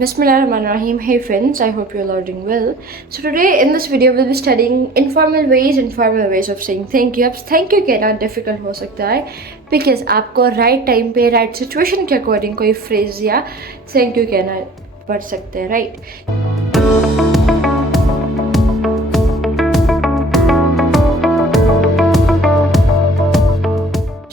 Bismillahirrahmanirrahim. Hey friends, I hope you're all doing well. So today in this video we'll be studying informal ways of saying thank you. अब thank you कहना difficult हो सकता है because आपको right time पे right situation के according कोई phrase या thank you कहना पड़ सकता है, right?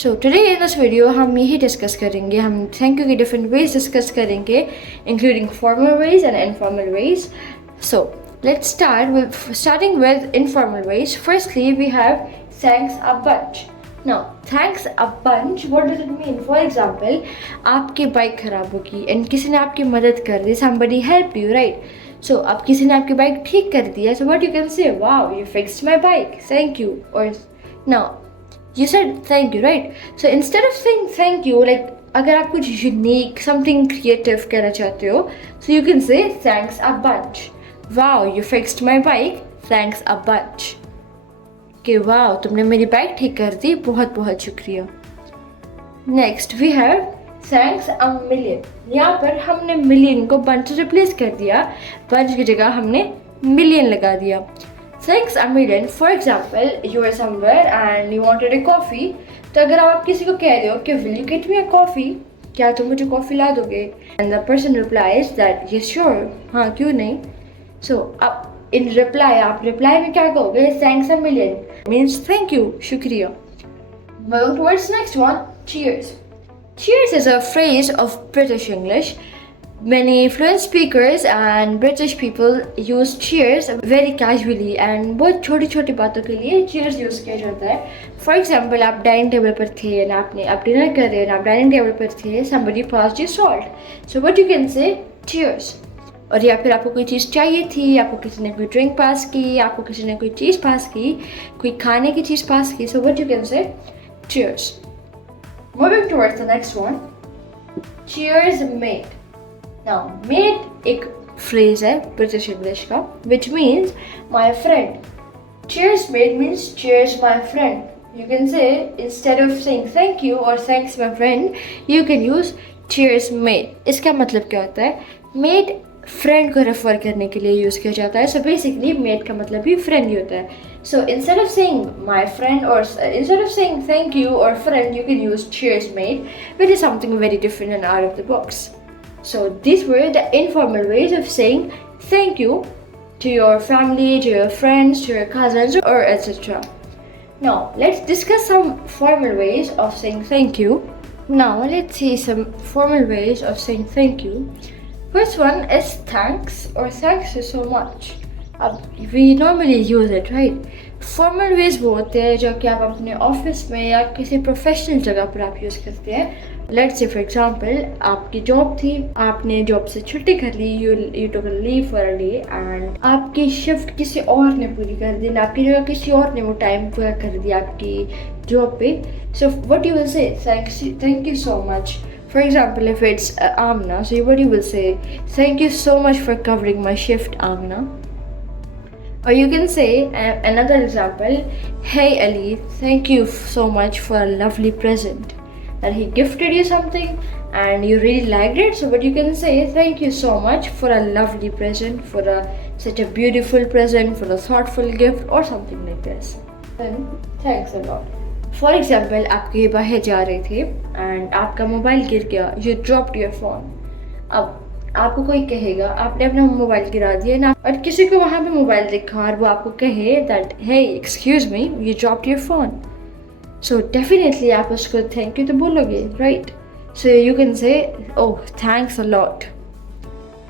So today in this video हम यही डिस्कस करेंगे, हम thank you के different ways डिस्कस करेंगे including formal ways and informal ways. So let's starting with informal ways. Firstly we have thanks a bunch. Now thanks a bunch, what does it mean? For example, आपकी bike खराब होगी and किसी ने आपकी मदद कर दी, somebody helped you, right? So अब किसी ने आपकी बाइक ठीक कर दिया, so what you can say, wow, you fixed my bike, thank you. Or now you said thank you, right? So instead of saying thank you, like अगर आप कुछ unique, something creative कहना चाहते हो, so you can say thanks a bunch. Wow, you fixed my bike, thanks a bunch. कि wow, तुमने मेरी bike ठीक कर दी, बहुत बहुत शुक्रिया. Next we have thanks a million. यहाँ पर हमने million को bunch से replace कर दिया, bunch की जगह हमने million लगा दिया. Thanks a million. For example, you are somewhere and you wanted a coffee. तो अगर आप किसी को कह रहे हो कि will you get me a coffee? क्या तुम मुझे कॉफ़ी ला दोगे? And the person replies that yes sure. हाँ क्यों नहीं? So अब in reply आप reply में क्या कहोगे? Thanks a million means thank you, शुक्रिया. Moving towards next one, cheers. Cheers is a phrase of British English. Many fluent speakers and British people use cheers very casually and बहुत छोटी छोटी बातों के लिए cheers यूज़ किया जाता है. For example, आप डाइनिंग टेबल पर थे and आप डिनर कर रहे हैं, आप डाइनिंग टेबल पर थे, somebody passed you salt. So what you can say, cheers. और या फिर आपको कोई चीज़ चाहिए थी, आपको किसी ने कोई ड्रिंक पास की, आपको किसी ने कोई चीज़ पास की, कोई खाने की चीज़ पास की. So what you can say, cheers. Moving towards the next one, cheers mate. Now, mate एक phrase है British English का, which means my friend. Cheers mate means cheers my friend. You can say instead of saying thank you or thanks my friend, you can use cheers mate. इसका मतलब क्या होता है? Mate friend को refer करने के लिए use किया जाता है. So basically mate का मतलब भी friend ही होता है. So instead of saying my friend or instead of saying thank you or friend, you can use cheers mate, which is something very different and out of the box. So these were the informal ways of saying thank you to your family, to your friends, to your cousins, or etc. Now let's discuss some formal ways of saying thank you. Now let's see some formal ways of saying thank you. First one is thanks or thanks you so much. We normally use it, right? Formal ways वो होते हैं जो कि आप अपने office में या किसी प्रोफेशनल जगह पर आप यूज़ करते हैं. Let's say for example, आपकी जॉब थी, आपने जॉब से छुट्टी कर ली, you took a leave for a day and आपकी शिफ्ट किसी और ने पूरी कर दी, आपकी जगह किसी और ने वो टाइम पूरा कर दिया आपकी जॉब पे. So what you will say, thank you so much. For example, if it's Amna, so what you will say, thank you so much for covering my shift, Amna. Or you can say another example, hey Ali, thank you so much for a lovely present. That he gifted you something and you really liked it. So what you can say, thank you so much for a lovely present, for such a beautiful present, for a thoughtful gift or something like this. Then thanks a lot. For example, आप कहीं बाहर जा रहे थे and आपका mobile गिर गया, you dropped your phone. अब आपको कोई कहेगा आपने अपना मोबाइल गिरा दिया ना, और किसी को वहाँ पे मोबाइल दिखा और वो आपको कहे that hey excuse me you dropped your phone. So definitely आप उसको thank you तो बोलोगे, right? So you can say oh thanks a lot,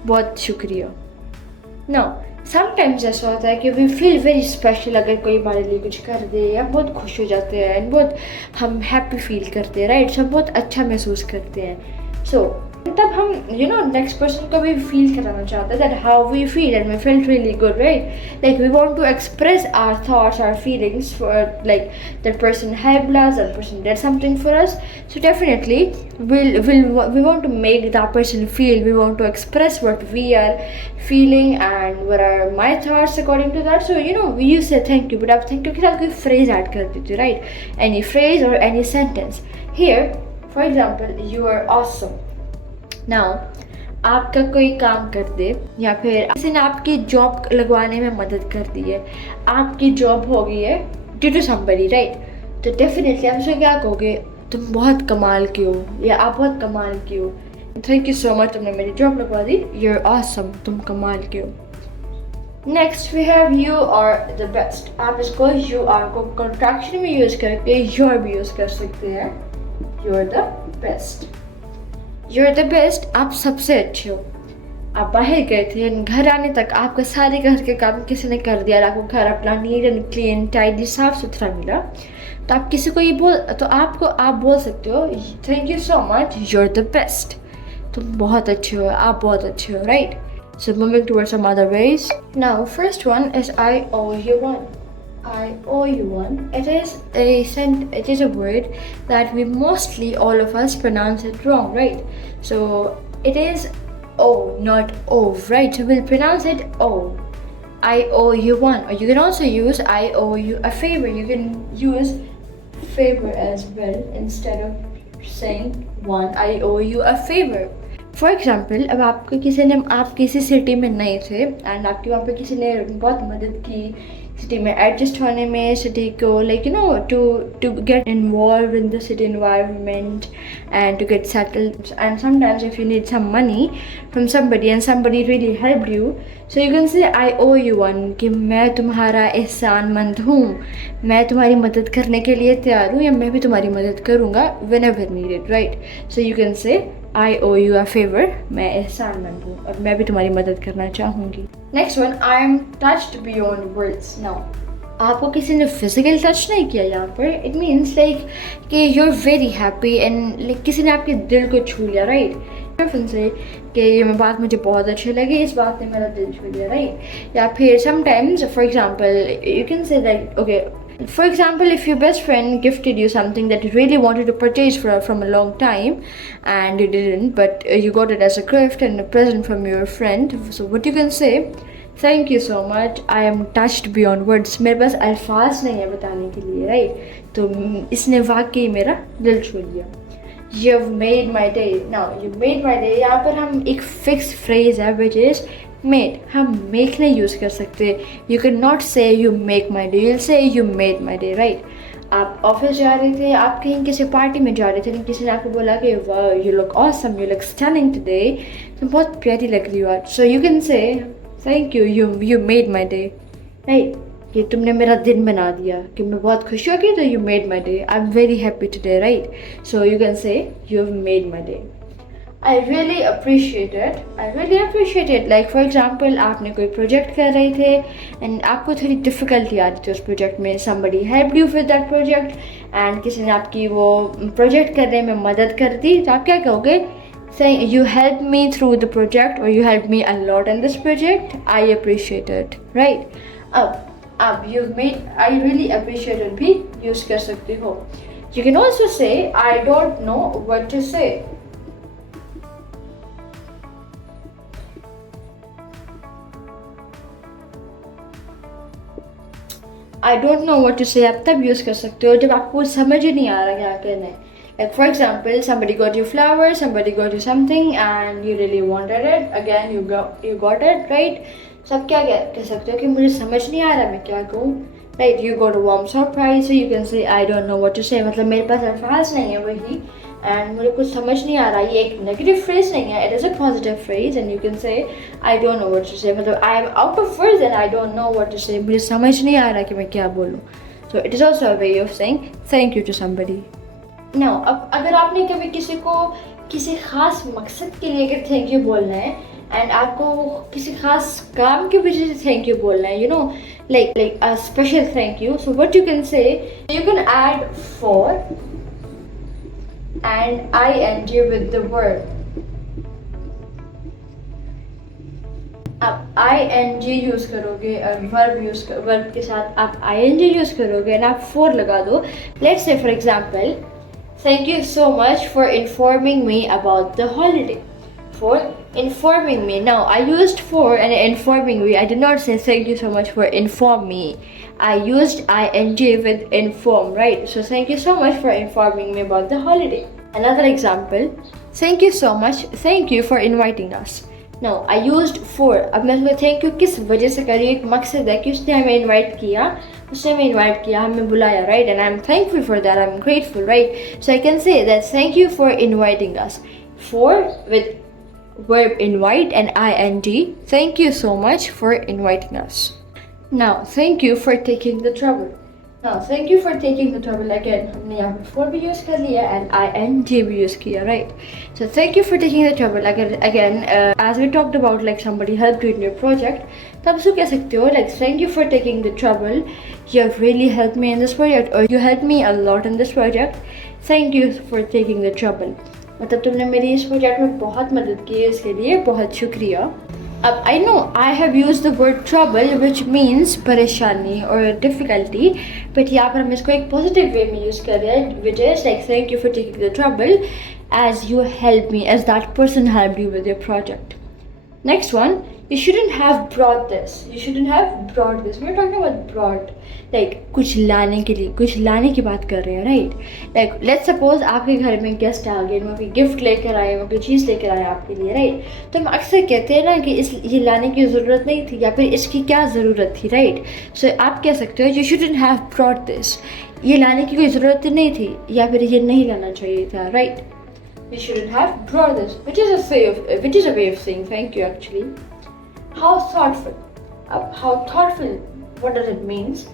बहुत शुक्रिया. Now sometimes ऐसा होता है कि we feel very special अगर कोई हमारे लिए कुछ कर दे, या बहुत खुश हो जाते हैं, बहुत हम happy feel करते हैं, right? सब बहुत अच्छा महसूस करते हैं. So तब हम next person को भी feel कराना चाहते हैं that how we feel and we felt really good, right? Like we want to express our thoughts, our feelings for like that person helped us, that person did something for us. So definitely we want to make that person feel, we want to express what we are feeling and what are my thoughts according to that. So we used to say thank you, but आप thank you के साथ कोई phrase add कर देते हो, right? Any phrase or any sentence. Here, for example, you are awesome. Now आपका कोई काम कर दे, या फिर किसी ने आपकी जॉब लगवाने में मदद कर दी है, आपकी जॉब हो गई है ड्यू टू समबडी, राइट? तो डेफिनेटली आप उसे क्या कहोगे? तुम बहुत कमाल की हो, या आप बहुत कमाल की हो, थैंक यू सो मच, तुमने मेरी जॉब लगवा दी, यू आर ऑसम, तुम कमाल की हो। Next we have you are the best. आप इसको यू आर को कॉन्ट्रैक्शन में यूज़ करके योर भी यूज़ कर सकते हैं। You are the best, you are the best, आप सबसे अच्छे हो। आप बाहर गए थे, घर आने तक आपके सारे घर के काम किसी ने कर दिया, आपको घर अपना नीट एंड क्लीन टाइडी साफ सुथरा मिला, तो आप किसी को ये तो आप बोल सकते हो thank you so much, you are the best, तुम बहुत अच्छे हो, आप बहुत अच्छे हो, right? So moving towards some other ways. Now, first one is I owe you one. I owe you one. It is a word that we mostly all of us pronounce it wrong, right? So it is O, not O, right? So we'll pronounce it O. I owe you one. Or you can also use I owe you a favor. You can use favor as well instead of saying one. I owe you a favor. For example, अब आप किसी city में नए थे and आपकी वहाँ पे किसी ने बहुत मदद की सिटी में एडजस्ट होने में, सिटी को like you know to get involve in the city environment and to get settled, and sometimes if you need some money from somebody and somebody really helped you, so you can say I O you one, कि मैं तुम्हारा एहसानमंद हूँ, मैं तुम्हारी मदद करने के लिए तैयार हूँ, या मैं भी तुम्हारी मदद करूँगा when ever needed, right? So you can से I owe you a favor, मैं एहसानमंद हूँ और मैं भी तुम्हारी मदद करना चाहूँगी। Next one, I am touched beyond words. Now, आपको किसी ने फिजिकल टच नहीं किया यहाँ पर, इट मीन्स लाइक कि you are very happy and like किसी ने आपके दिल को छू लिया, राइट? से कि ये बात मुझे बहुत अच्छी लगी, इस बात ने मेरा दिल छू लिया, राइट? या फिर sometimes for example you can से like okay, for example, if your best friend gifted you something that you really wanted to purchase from a long time and you didn't, but you got it as a gift and a present from your friend, so what you can say, thank you so much, I am touched beyond words. मेरे पास अल्फाज नहीं है बताने के लिए, right? तो इसने वाकई मेरा दिल छू लिया। You've made my day. Now, you made my day, यहाँ पर हम एक फिक्स फ्रेज है which is made, हम make नहीं यूज़ कर सकते। You can not say you make my day, you'll say you made my day, right? आप ऑफिस जा रहे थे, आप कहीं किसी पार्टी में जा रहे थे, लेकिन किसी ने आपको बोला कि वाह you look awesome, you look stunning today, तुम बहुत प्यारी लग रही हो आज, so you can say thank you, you made my day, right? कि तुमने मेरा दिन बना दिया, कि मैं बहुत खुश हो गई, तो you made my day, I'm very happy today, right? So you can say you've made my day. I really appreciate it. Like for example, आपने कोई प्रोजेक्ट कर रहे थे एंड आपको थोड़ी डिफ़िकल्टी आ रही थी उस प्रोजेक्ट में, somebody helped you with that project and किसी ने आपकी वो प्रोजेक्ट करने में मदद कर दी, तो आप क्या कहोगे? Saying you helped me through the project or you helped me a lot in this project, I appreciate it, right? अब you've made I really appreciate it भी यूज़ कर सकते हो। You can also say I don't know what to say. I don't know what to say आप तब use कर सकते हो जब आपको समझ ही नहीं आ रहा क्या कहना है। Like for example, somebody got you flowers, somebody got you something and you really wanted it. Again, you got it, right? So आप क्या कह सकते हो कि मुझे समझ नहीं आ रहा मैं क्या कहूँ, right? You got a warm surprise, so you can say I don't know what to say. मतलब मेरे पास अल्फाज नहीं है वही and मुझे कुछ समझ नहीं आ रहा। ये एक नेगेटिव फ्रेज नहीं है, it is a positive phrase and you can say I don't know what to say, मतलब I am out of words and I don't know what to say, मुझे समझ नहीं आ रहा कि मैं क्या बोलूँ। So it is also a way of saying thank you to somebody. Now, अब अगर आपने कभी किसी को किसी ख़ास मकसद के लिए अगर थैंक यू बोलना है एंड आपको किसी ख़ास काम की वजह से थैंक यू बोलना है, you know, like a special thank you, so what you can say, you can add for and ing with the verb. आप ing यूज़ करोगे और वर्ब के साथ आप ing यूज़ करोगे एंड आप for लगा दो। Let's say for example, thank you so much for informing me about the holiday. For informing me. Now I used for and informing me. I did not say thank you so much for inform me. I used ing with inform, right? So thank you so much for informing me about the holiday. Another example, Thank you so much. Thank you for inviting us. Now I used for. अब मैं तुम्हें thank you किस वजह से करी, एक मकसद है कि उसने हमें invite किया, हमें बुलाया, right? And I'm thankful for that. I'm grateful, right? So I can say that thank you for inviting us. For with verb invite and ing. Thank you so much for inviting us. Now thank you for taking the trouble. Now thank you for taking the trouble. Again हमने यहाँ पर for भी use कर लिया and ing भी use किया, right? So thank you for taking the trouble. Again as we talked about, like somebody helped you in your project, तब उसको कह सकते हो like thank you for taking the trouble. You have really helped me in this project, or you helped me a lot in this project. Thank you for taking the trouble. मतलब तुमने मेरी इस project में बहुत मदद की है, इसके लिए बहुत शुक्रिया. अब I know I have used the word trouble which means परेशानी or difficulty, but यहाँ पर हम इसको एक positive way में use कर रहे हैं, which is like thank you for taking the trouble as you helped me, as that person helped you with your project. Next one, you shouldn't have brought this. You shouldn't have brought this. We're talking about brought, like कुछ लाने के लिए, कुछ लाने की बात कर रहे हैं, right? Like let's suppose आपके घर में गेस्ट आ गए, वो कोई गिफ्ट लेकर आए, वो कोई चीज़ लेकर आए आपके लिए, right? तो हम अक्सर कहते हैं ना कि ये लाने की ज़रूरत नहीं थी, या फिर इसकी क्या ज़रूरत थी, right? So आप कह सकते हो you shouldn't have brought this. ये लाने की कोई ज़रूरत नहीं थी, या फिर ये नहीं लाना चाहिए था, right? You shouldn't have brought this, which is a way of saying thank you actually. How thoughtful. How thoughtful, what does it means?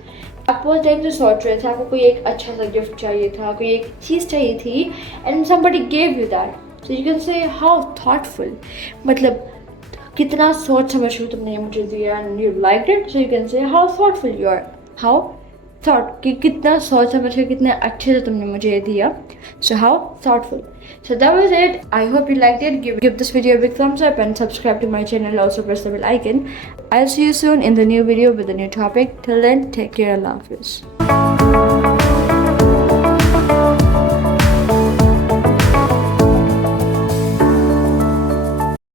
आप बहुत टाइम से सोच रहे थे, आपको कोई एक अच्छा सा गिफ्ट चाहिए था, कोई एक चीज़ चाहिए थी, and somebody gave you that. So you can say how thoughtful. मतलब कितना सोच समझ कर तुमने ये मुझे दिया and you liked it. So you can say how thoughtful you are. How thought कि कितना सोच समझ कर कितने अच्छे से तुमने मुझे ये दिया. So how thoughtful. So that was it. I hope you liked it. Give this video a big thumbs up and subscribe to my channel. Also press the bell icon. I'll see you soon in the new video with a new topic. Till then, take care. Allah Hafiz.